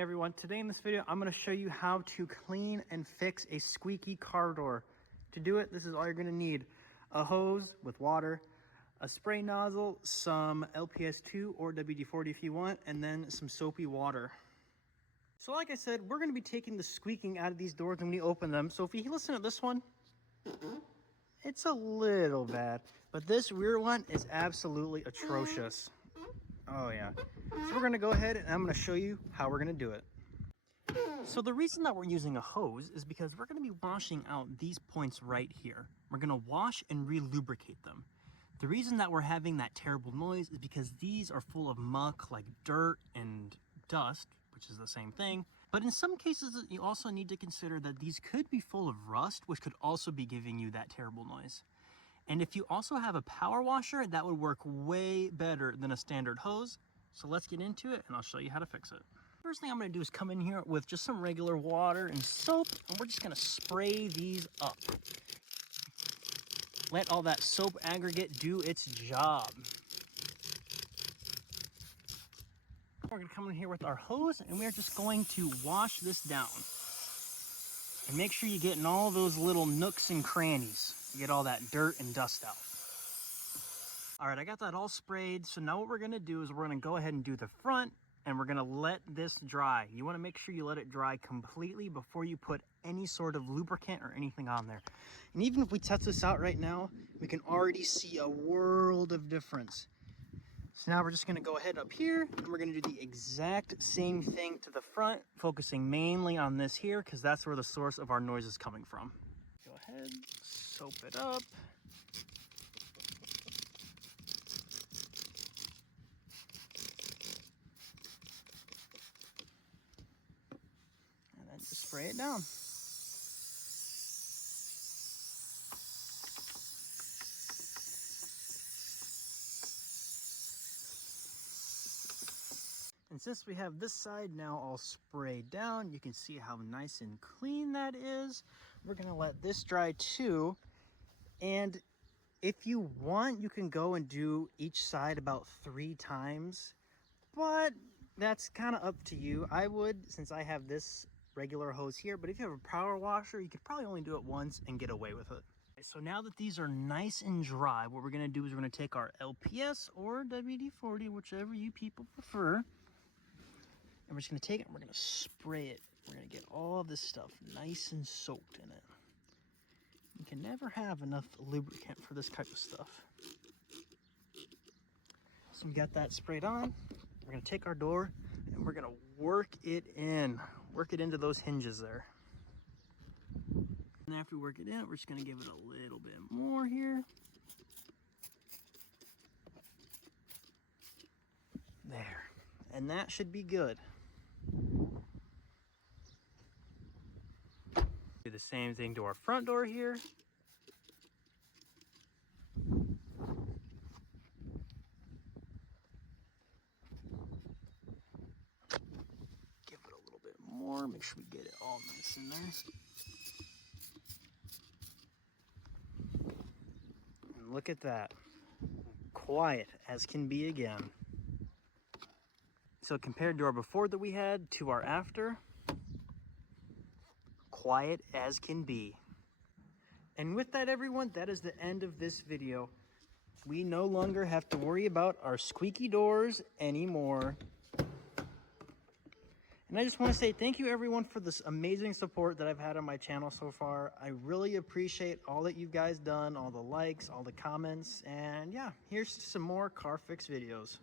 Hey everyone, today in this video, I'm going to show you how to clean and fix a squeaky car door. To do it, this is all you're going to need. A hose with water, a spray nozzle, some LPS2 or WD-40 if you want, and then some soapy water. So like I said, we're going to be taking the squeaking out of these doors when we open them. So if you listen to this one, it's a little bad, but this rear one is absolutely atrocious. Oh yeah. So we're gonna go ahead and I'm gonna show you how we're gonna do it. So the reason that we're using a hose is because we're gonna be washing out these points right here. We're gonna wash and re-lubricate them. The reason that we're having that terrible noise is because these are full of muck like dirt and dust, which is the same thing. But in some cases, you also need to consider that these could be full of rust, which could also be giving you that terrible noise. And if you also have a power washer, that would work way better than a standard hose. So let's get into it and I'll show you how to fix it. First thing I'm gonna do is come in here with just some regular water and soap, and we're just gonna spray these up. Let all that soap aggregate do its job. We're gonna come in here with our hose and we're just going to wash this down. And make sure you get in all those little nooks and crannies. You get all that dirt and dust out. All right, I got that all sprayed. So now what we're gonna do is we're gonna go ahead and do the front and we're gonna let this dry. You wanna make sure you let it dry completely before you put any sort of lubricant or anything on there. And even if we test this out right now, we can already see a world of difference. So now we're just gonna go ahead up here and we're gonna do the exact same thing to the front, focusing mainly on this here because that's where the source of our noise is coming from. Go ahead, soap it up. And then just spray it down. And since we have this side now all sprayed down, you can see how nice and clean that is. We're gonna let this dry too. And if you want, you can go and do each side about 3 times, but that's kind of up to you. I would, since I have this regular hose here, but if you have a power washer, you could probably only do it once and get away with it. So now that these are nice and dry, what we're gonna do is we're gonna take our LPS or WD-40, whichever you people prefer. And we're just gonna take it and we're gonna spray it. We're gonna get all of this stuff nice and soaked in it. You can never have enough lubricant for this type of stuff. So we got that sprayed on. We're gonna take our door and we're gonna work it in. Work it into those hinges there. And after we work it in, we're just gonna give it a little bit more here. There. And that should be good. Do the same thing to our front door here. Give it a little bit more, make sure we get it all nice in there. And look at that. Quiet as can be again. So compared to our before that we had to our after, quiet as can be. And with that, everyone, that is the end of this video. We no longer have to worry about our squeaky doors anymore. And I just want to say thank you, everyone, for this amazing support that I've had on my channel so far. I really appreciate all that you guys done, all the likes, all the comments, and yeah, here's some more car fix videos.